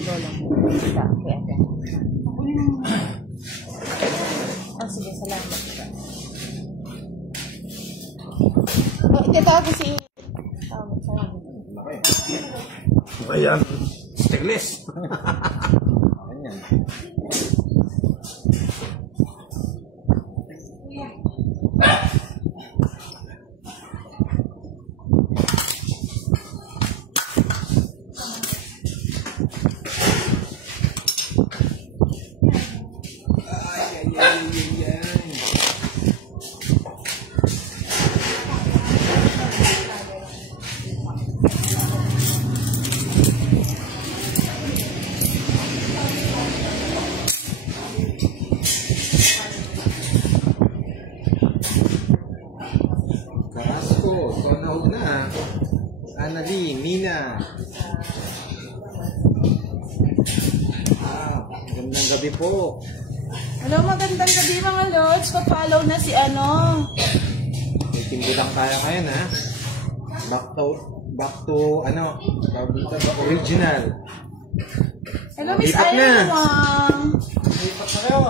Dolong. Oh, sige, salamat. Oh, itatawag ko si... Ayan. Stainless. Ayan. Anali, Nina. Magandang gabi po. Hello, magandang gabi mga lods. Pa-follow na si ano. May timbo lang tayo ngayon ha. Back to ano, original. Hello, Miss Ayawang. Lipat na kayo.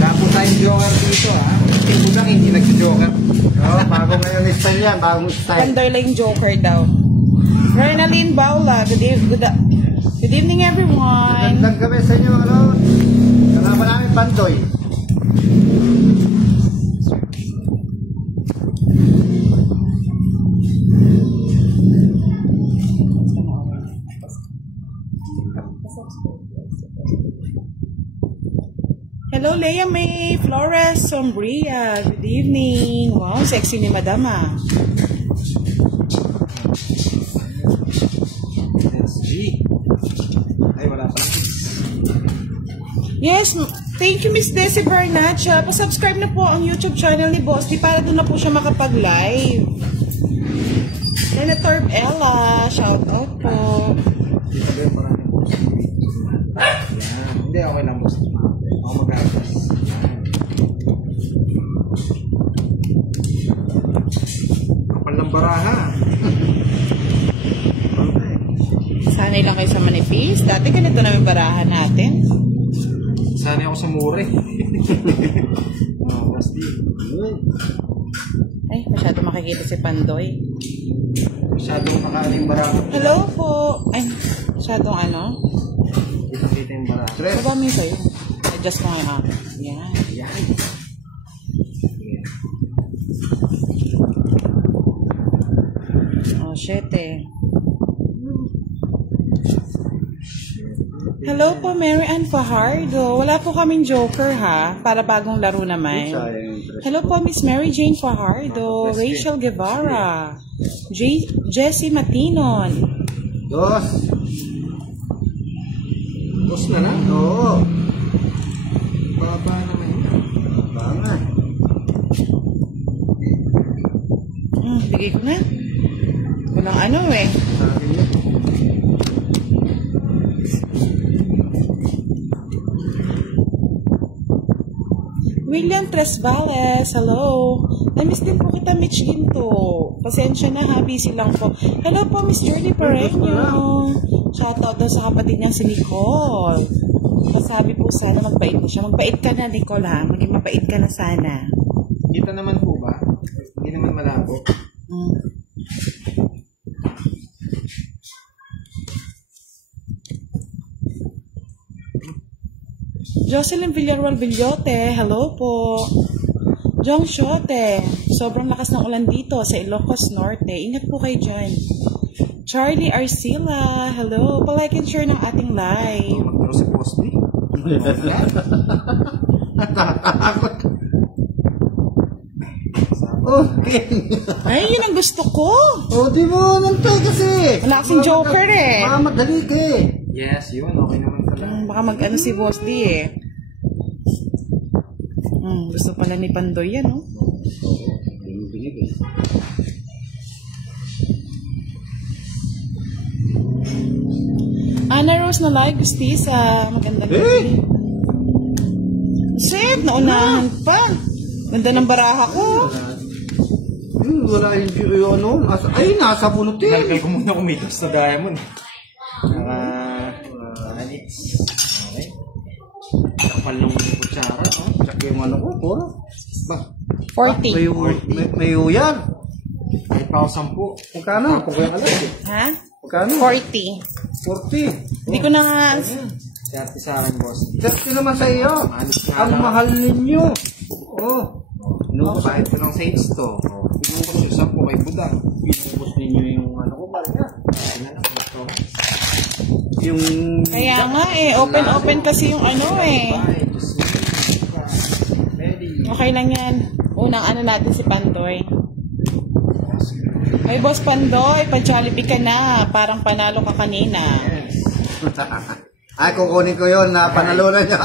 Wala po tayong joker dito ha. Timbo lang, hindi nag-joker. Oo, bago ngayon style yan, bagong style. Underlying joker daw. Renaline Baula, good evening everyone. Magandang gabi sa inyo, ano? Kasama namin Pandoy. Hello, Leia May Flores Sombria. Good evening. Wow, sexy ni Madam ah. SG. Ay, wala pa. Yes, thank you Miss Desi Barnacha. Pa-subscribe na po ang YouTube channel ni Boss D para doon na po siya makapag-live. Senator Ella, shout out po. Hindi, okay lang boss. Ako mag-agas. Kapal ng baraha. Sanay lang kayo sa manipis. Dati ganito namin barahan natin. Sanay ako sa mure. Boss D. Ay, masyado makikita si Pandoy. Masyadong makaling baraha. Hello po. Ay, masyadong ano? Kita yung baraha. Baba mo yung sa'yo. Adjust mo nga. Yan. Yan. Oh, shit eh. Hello po, Mary Ann Fajardo. Wala po kaming joker ha, para bagong laro naman. Hello po, Miss Mary Jane Fajardo, Rachel Guevara, Jessie Matinon. Dos. Dos na lang? Oo. Baba naman yun. Banga. Bigay ko na. Walang ano eh. Sabi niya. William Tresvales, hello. Na-miss din po kita, Mitch Ginto. Pasensya na ha, busy lang po. Hello po, Miss Jordy Pareño. Shoutout daw sa kapatid niyang si Nicole. Masabi po sana magbait na siya. Magbait ka na, Nicole ha. Maging mabait ka na sana. Kita naman po ba? Hindi naman malabo. Jocelyn Villaruel Villote, hello po. Jong Shote, sobrang lakas ng ulan dito sa Ilocos Norte. Ingat po kayo dyan. Charlie Arcila, hello. Pa-like and share ng ating live. Magtaro si Boss D. Natatakot. Okay. Ay, yun ang gusto ko. O, di mo nantay kasi. Wala kasing joker eh. Madali ka eh. Yes, yun. Okay naman pala. Baka mag-ano si Boss D eh. Gusto pala ni Pandoy yan, no? Ana Rose na live, Gustisa. Magandang gabi. Shit, naunahan pa. Ganda ng baraha ko. Wala yung ano. Ay, nasa bunot eh. Nalagay ko muna kumitos na diamond. Anits. Okay. Kapal ng kutsara. Tsaka yung ano ko, puro. 40. May uyan. Kahit pa ako 10. Magkano? Kung kaya alam eh. Ha? Magkano? 40. 40. Hindi ko na nga... Kaya sa akin, boss. 30 naman sa iyo. Ang mahal ninyo. Oh. Kahit ko ng sales to. Pinubos yung 10 kay Budang. Pinubos ninyo yung ano ko, Maria. Yung... Kaya nga eh, open kasi yung ano eh. Okay lang yan. Unang ano natin si Pandoy. Ay, Boss Pandoy, pa-Jollibee ka na. Parang panalo ka kanina. Ay, kukunin ko yun na panalunan niyo.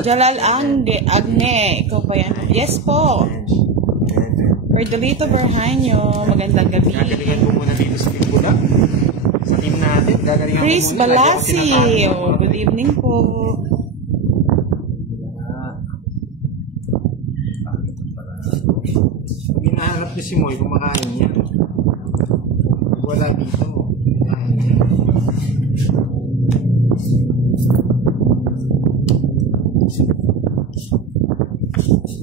Jalal Agne, ikaw pa yan. Yes po. Perdelito Berhanyo, magandang gabi. Gagalingan ko muna dito sa Pipula. Sa team natin, gagalingan ko muna. Chris Balasi, good evening po. Hinahanap niyo si Moy, kumakain niya. Wala dito.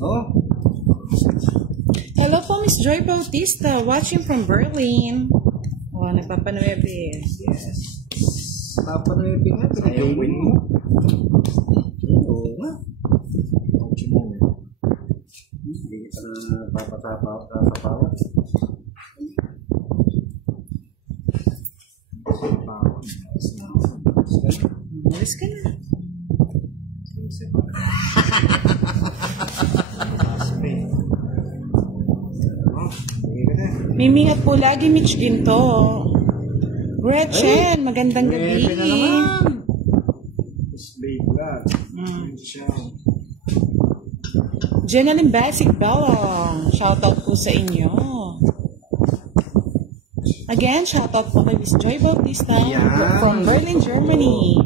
Oh. Hello po, Miss Joy Bautista, watching from Berlin. Oh, nagpapanuebe. Yes. Papanuipin nga. Ayaw win mo. Oo nga. Hindi kita na papatapaw. Malis ka na. Mimingat po lagi, Mitch Ginto. Gretchen, magandang gabi. Pwede na naman. Jenaline Basic Belong, shoutout po sa inyo. Again, shoutout po kay Miss Joy Bautista from Berlin, Germany.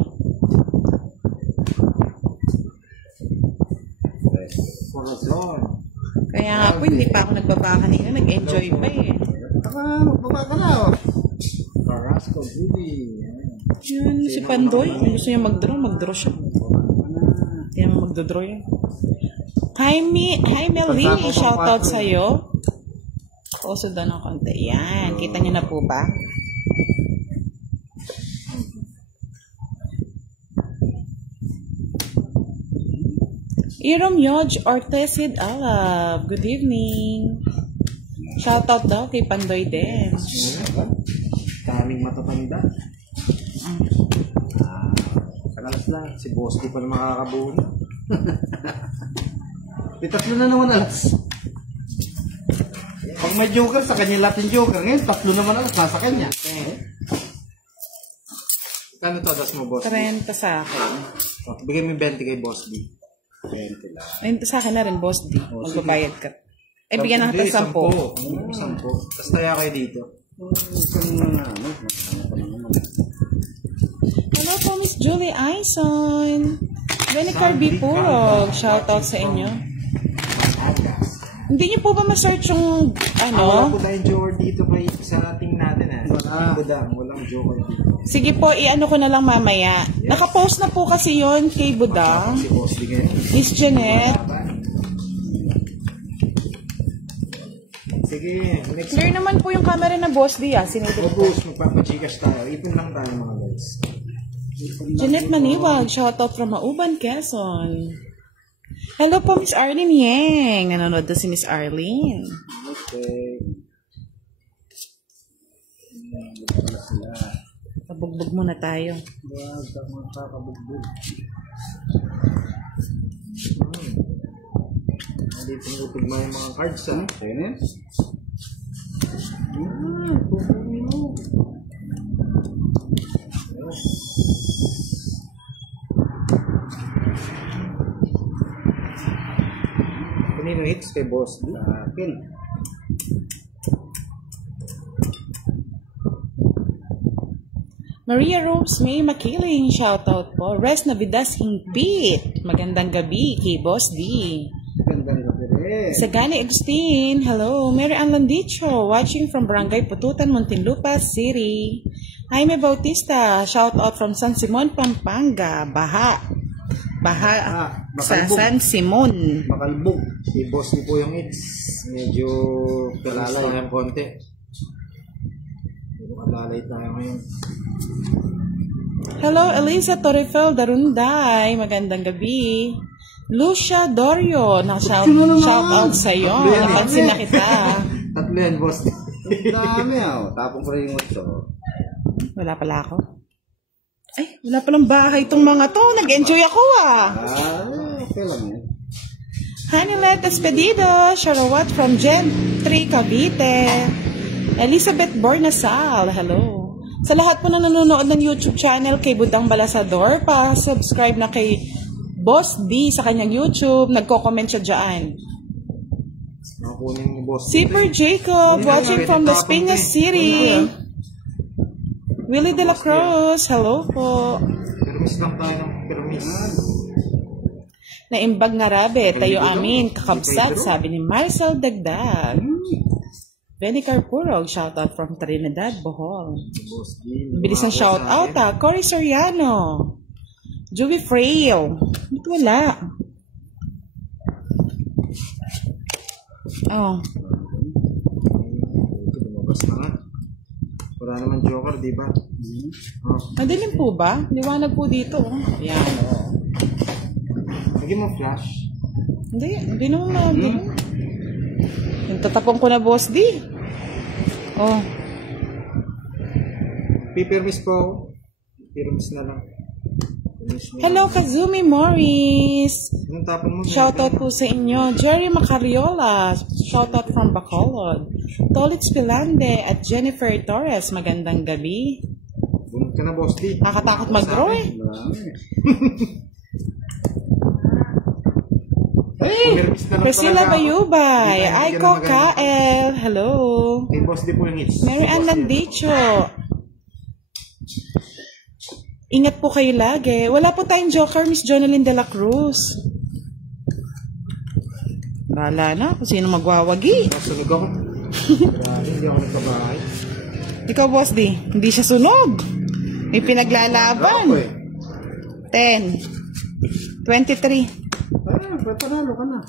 Kaya nga po, hindi pa ako nagbaba kanina, nag-enjoy pa eh. Baka magbaba ka na oh. Carrasco, Judy. Yun, si Pandoy, kung gusto niya mag-draw siya. Hindi naman mag-draw yan. Hi Lee, shoutout sa'yo. Puso daw ng konti. Yan, kita niyo na po ba? Irom Yoj Ortesid Alab, good evening. Shoutout daw kay Pandoy din. Daming matatanda. Kagalas lang, si Boss di pa na makakabuo na. Tatlo na naman alas. Pag may joker, sa kanya lahat yung joker. Ngayon, tatlo naman alas, nasa kanya. Kano to, das mo, Boss? 30 sa akin. Bigay mo 20 kay Boss B. 20 lang. Ayun, sa akin na rin, Boss D. Magbabayad ka. Eh, bigyan na kita 10. 10. Tapos tayo kayo dito. Hello po, Miss Julie Aison. Benny Carbipurog, shoutout sa inyo. Hindi niyo po ba ma-search yung Wala po tayong joker dito sa team natin walang joker dito. Sige po, i-ano ko na lang mamaya. Yes. Nakapost na po kasi yon kay Budang. Si Boss D kayo. Miss Janet. Sige, next. Clear naman po yung camera na Boss D Sinito po. Boss, magpapachikas tayo. Ipon lang tayo mga guys. Janet Maniwag, shoutout from Mauban, Quezon. Hello po, Miss Arlene Yang. Nanonood na si Miss Arlene. Okay. Pabugbog muna tayo. Hindi pinutog mo yung mga cards, ha? Ayun eh. Kanino hits kay Boss D? Akin. Maria Rose May Makiling, shoutout po. Res Navidas Hingpit. Magandang gabi kay Boss D. Gandang gabi rin. Sagani Agustin, hello. Mary Ann Landicho, watching from Barangay Pututan, Muntinlupa City. Jaime Bautista, shout out from San Simon, Pampanga. Baha sa San Simon. Makalbog. Si boss niyo po yung ex. Medyo kalalay ng konti. Medyo kalalay tayo ngayon. Hello, Elisa Torrefel Darunday. Magandang gabi. Lucia Dorio, shout out sa iyo. Napansin na kita. Tatlo yan, boss. Dami tapong ko rin yung otso. Wala pala ako. Ay, wala palang bahay itong mga to. Nag-enjoy ako Okay lang yan. Hanilet Espedido, Sharawat from Gen 3 Cavite. Elizabeth Bornasal, hello. Sa lahat po na nanonood ng YouTube channel kay Budang Balasador, pa-subscribe na kay Boss D sa kanyang YouTube. Nagko-comment siya dyan. Nakunin ni boss. Zipper Jacob, watching from Las Piñas City. Willie De La Cruz, hello po. Permis lang tayo ng permis. Naimbag nga rabe, tayo amin, kakabsat, sabi ni Marcel Dagdag. Benny Carpurog, shoutout from Trinidad, Bohol. Bilis ng shoutout Cory Soriano. Joey Frail. Ba't wala? Lumabas na nga. Wala naman joker, di ba? Madilim po ba? Liwanag po dito. Ayan. Lagi mo flash. Hindi naman madilim. Yung tatapong ko na, Boss D. Pipermis po. Pipermis na lang. Hello, Kazumi Morris. Anong tapon mo? Shoutout po sa inyo. Jerry Macariola. Shoutout from Bacolod. Tolitz Pilande at Jennifer Torres. Magandang gabi. Bunod ka na, Boss D. Nakatakot mag-draw eh. Priscilla Bayubay. Aiko Kael. Hello. Hey, Boss D po yung hits. Mary Ann Landicho. Ingat po kayo lagi. Wala po tayong joker, Miss Jonalyn De La Cruz. Bahala na kung sino magwawagi. Sunog ako. Hindi ako nagkabahay. Ikaw, Boss D, hindi siya sunog. May pinaglalaban. 10. 23. Panalo ka na.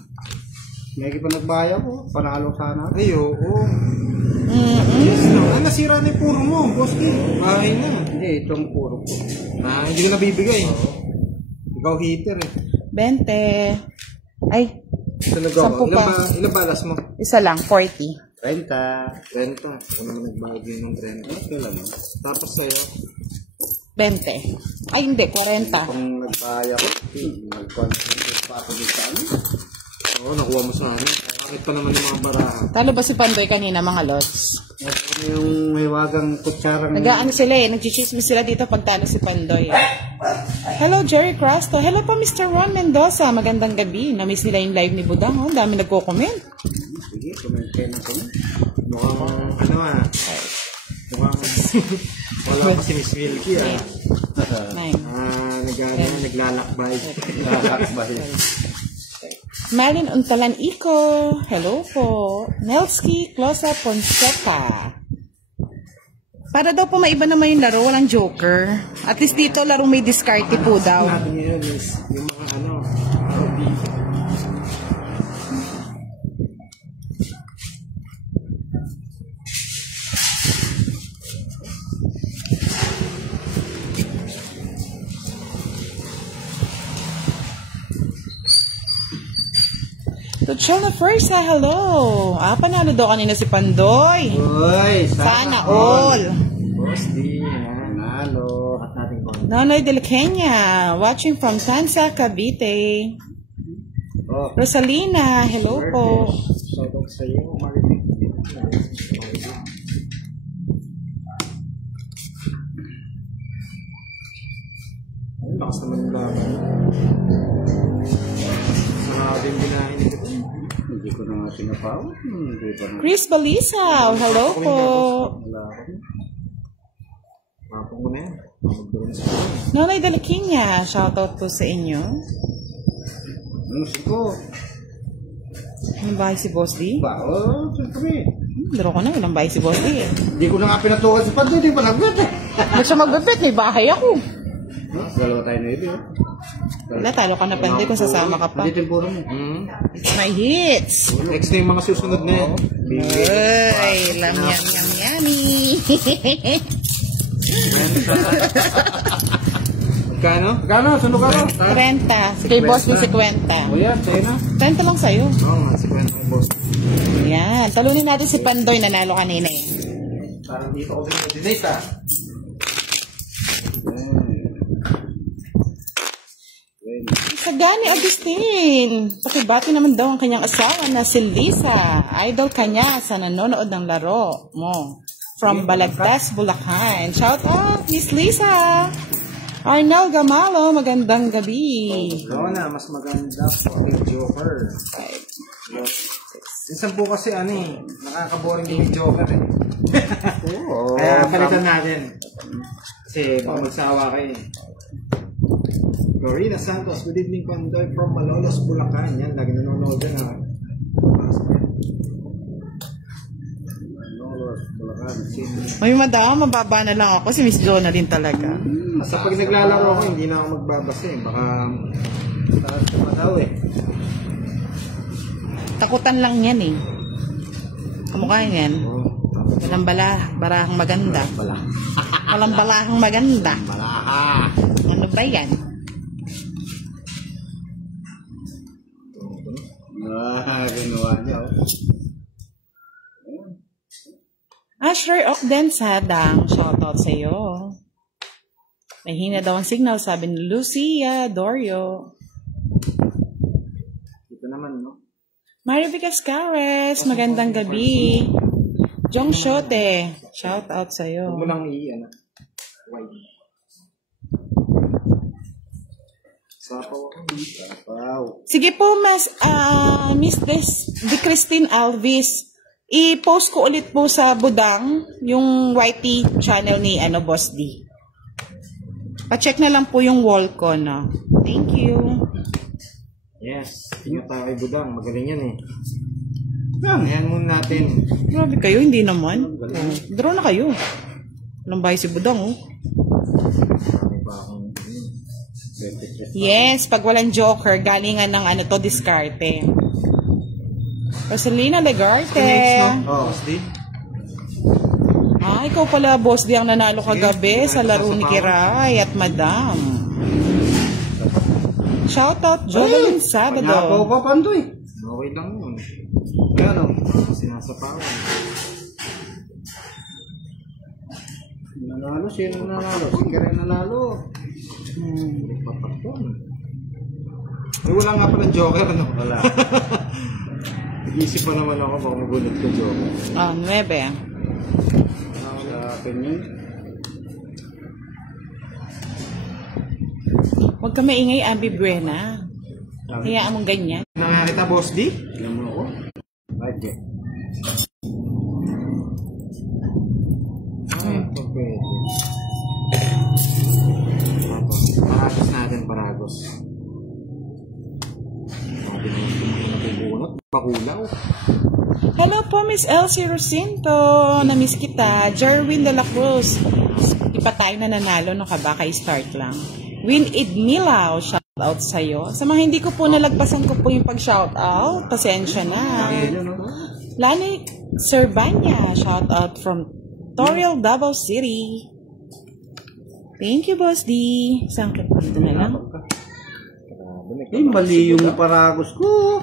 May pa nagbaya ko. Panalo sana. Ay, oo. Yes, no. Nasira na yung puro mo, Boss D. Bahay na. Hindi, itong puro ko. Hindi ko nabibigay. Ikaw heater eh. 20. Ay, Sunog ako. 10 pa. Ilang balas mo? Isa lang, 40. 30. 30. Ako naman nagbayad din ng 30. Okay lang. Tapos sa'yo? 20. Ay, hindi, 40. Kung nagbaya ko, nag-concentrate pa ako dito. Oo, nakuha mo sa amin. Bakit pa naman yung mga baraha? Talo ba si Pandoy kanina, mga lods? Yung may wagang kutsarang... Nag-aano sila eh, nagchichismis sila dito pag talo si Pandoy. Hello, Jerry Crasto. Hello po, Mr. Ron Mendoza. Magandang gabi. Na-miss nila yung live ni Budang. Oh, dami nagko-comment. Sige, comment kayo na kami. Mukhang, mukhang, wala pa si Miss Milky ah. 9. Naglalakbay. Marin Untalan Iko. Hello po. Nelski Closa Ponseca. Para daw po maiba naman yung laro, walang joker. At least dito, larong may discarte po daw. Natin yun is yung mga ROB. Tuchel na first, hello. Panalo daw kanina si Pandoy. Uy, Sana all. Boss D. Panalo. At natin ko. Nonoy de la Kenya, watching from Tansa, Cavite. Rosalina, hello po. Shoutout sa iyo, marinig. Ay, lakas naman yung laban. Sarado yung binahin nito. Hindi ko na nga sinapaw. Chris Balisaw, hello po. Wala ako. Mapong mo na yan. Magdoon sa akin. Nonoy de la Kenya, shoutout po sa inyo. Ano siko? Anong bahay si Boss D? Ba, siyempre. Laro ko na, ilang bahay si Boss D. Hindi ko na nga pinatukan sa Pandoy, hindi pa nagbet eh. Ba't siya magbabit? May bahay ako. Dalawa tayo na ito, Wala, talo ka na Pandoy kung sasama ka pa. Hindi tempura mo. It's my hits. Next na yung mga susunod na yan. Uy, lam yum yum yummy. Kano? Gano, sundo ka no? 30. Kay Boss D 50. O yan, sa'yo na. 30 lang sa'yo. Oo nga, si Kwento ng boss. Yan. Talunin natin si Pandoy. Nanalo kanina eh. Parang dito ko dinidinate ah. Sagani Agustin. Pakibati naman daw ang kanyang asawa na si Lisa. Idol kanya sa nanonood ng laro mo. From Balagtas, Bulacan. Shout out, Miss Lisa. Arnel Gamalo, magandang gabi. Oo na, mas maganda po ang Joker. Minsan po kasi nakaka-boring yung Joker eh. Oo. Kaya palitan natin. Kasi baka magsawa kayo eh. Lorena Santos, good evening Pandoy from Malolos, Bulacan. Yan, lagi nanonood dyan ha. Malolos, Bulacan. May madama, mababa na lang ako. Si Miss Jo na rin talaga. Sa pag naglalaro ko, hindi na ako magbabasa eh. Baka taas ko mataw eh. Takutan lang yan eh. Kamukha yan. Walang barahang maganda. Walang balahang maganda. Balaha. Ano ba yan? Ginawa niya. Asher Okden Sadang, shoutout sa'yo. May hina daw ang signal, sabi ni Lucia Dorio. Ito naman, no? Mario Vicascares, magandang gabi. Jong Shote, shoutout sa'yo. Huwag mo lang wide. Sapaw ako. Sapaw. Sige po, Miss De Christine Alvis. I-post ko ulit po sa Budang yung YT channel ni Boss D. Pa-check na lang po yung wall ko, no? Thank you. Yes. Tingnan tayo kay Budang. Magaling yan eh. Ayan muna natin. Grabe kayo, hindi naman. Draw na kayo. Walang bahay si Budang, oh. Yes, pag walang joker, galingan ng diskarte. Rosalina Legarte. Oh, Boss D. Ikaw pala, Boss D, ang nanalo kagabi sa laro ni Kiray at Madam. Shoutout, Jovelyn Sabado. Panyapaw pa, Pandoy. Okay lang yun. Gano? Sinasapawan. Nanalo, sino nanalo? Si Karen nanalo. Papakton. Wala nga pala joker, ano? Wala. Nag-isip pa naman ako baka magulat ko joker. 9. Sa akin yun. Huwag ka maingay, Abby Buena. Hayaan mong ganyan. Nakakita, Boss D? Tignan mo ako. Bakit eh? Ito pwede. Paragos natin, paragos. Sabi naman ito mga natubunot. Bakulaw. Hello po, Miss Elsie Rosinto. Na-miss kita. Jerwin de la Cruz. Ipa tayo na nanalo no kabaka start lang. Win Idmilaw, shoutout sa'yo. Sa mga hindi ko po nalagpasan ko po yung pag-shoutout, pasensya na. Lani Serbanya, shoutout from Toriel, Davao City. Thank you, Boss D. Saan ka dito na lang? Mali yung paragos ko.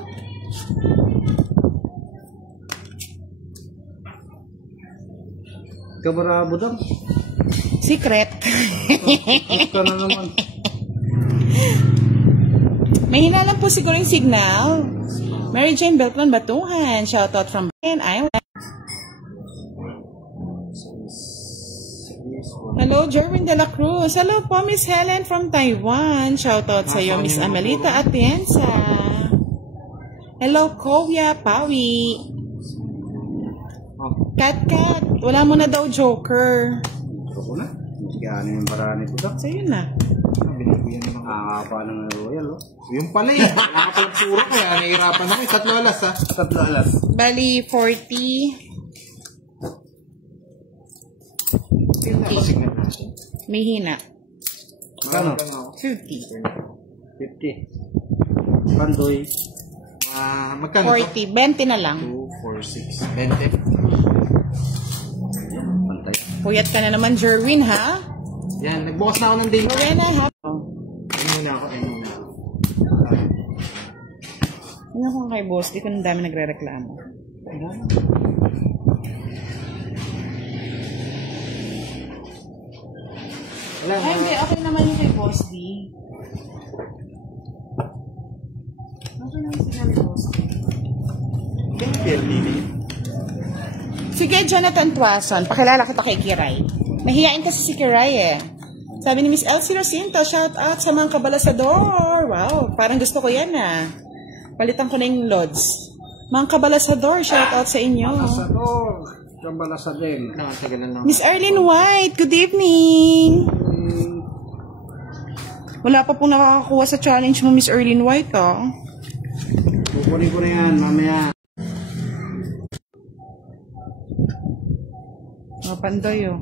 Kabarabo daw. Secret. Ito na naman. May hinalang po siguro yung signal. Mary Jane Beltran Batuhan. Shoutout from Bayan Island. Hello, Jerwin de la Cruz. Hello po, Miss Helen from Taiwan. Shoutout sa iyo, Miss Amelita Atienza. Hello, Koya Pawi. Kat, wala mo na daw joker. Ito ko na. Sige, ano yung paraan ito daw? So, yun na. Binibigyan mo ng Nakakapa ng Royal, oh. Yung pala eh. Wala ka palang puro kaya nahihirapan ako. Tatlo alas ha. Tatlo alas. Bali, 40. Signal natin. May hina. Magkano? 50. 50. Pandoy. Magkano to? 40. 20 na lang. 2, 4, 6, 20. Pantay. Puyat ka na naman, Jerwin, ha? Yan, nagbukas na ako ng date. Rowena, ha? Ayun muna ako. Ano kung kay boss? Di ko ng dami nagre-reklamo. Wala Ay, hindi. Okay naman yung kay boss, D. Okay naman sila kay boss, D. Sige, Jonathan Tuason. Pakilala kita kay Kiray. Mahihain kasi si Kiray eh. Sabi ni Miss Elsie Rocinto, shout out sa mga kabalasador. Wow, parang gusto ko yan ah. Palitan ko na yung lods. Mga kabalasador, shout out sa inyo. Balasador. Balasador. Nakatagalan lang. Miss Arlene White, good evening. Wala pa pong nakakakuha sa challenge mo, Miss Arlene White, oh. Kukunin ko na yan, mamaya. Pandoy, oh.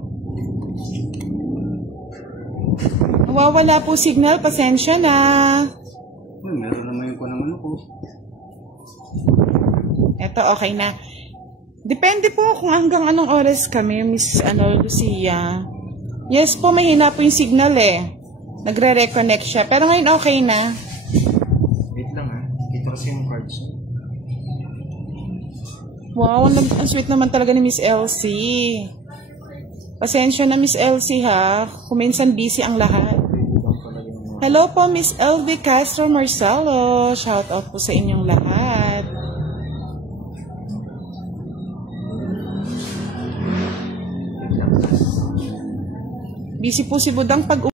Nawawala po signal, pasensya na. Uy, meron naman yung kunang ano ko. Eto, okay na. Depende po kung hanggang anong oras kami, Miss Lucia. Yes po, mahina po yung signal eh. Nagre-reconnect siya. Pero ngayon okay na. Wait lang ha. Kita kasi yung cards. Wow, ang sweet naman talaga ni Miss Elsie. Pasensya na Miss Elsie ha. Kuminsan busy ang lahat. Hello po Miss LV Castro Marcelo. Shout out po sa inyong lahat. Busy po si Budang pag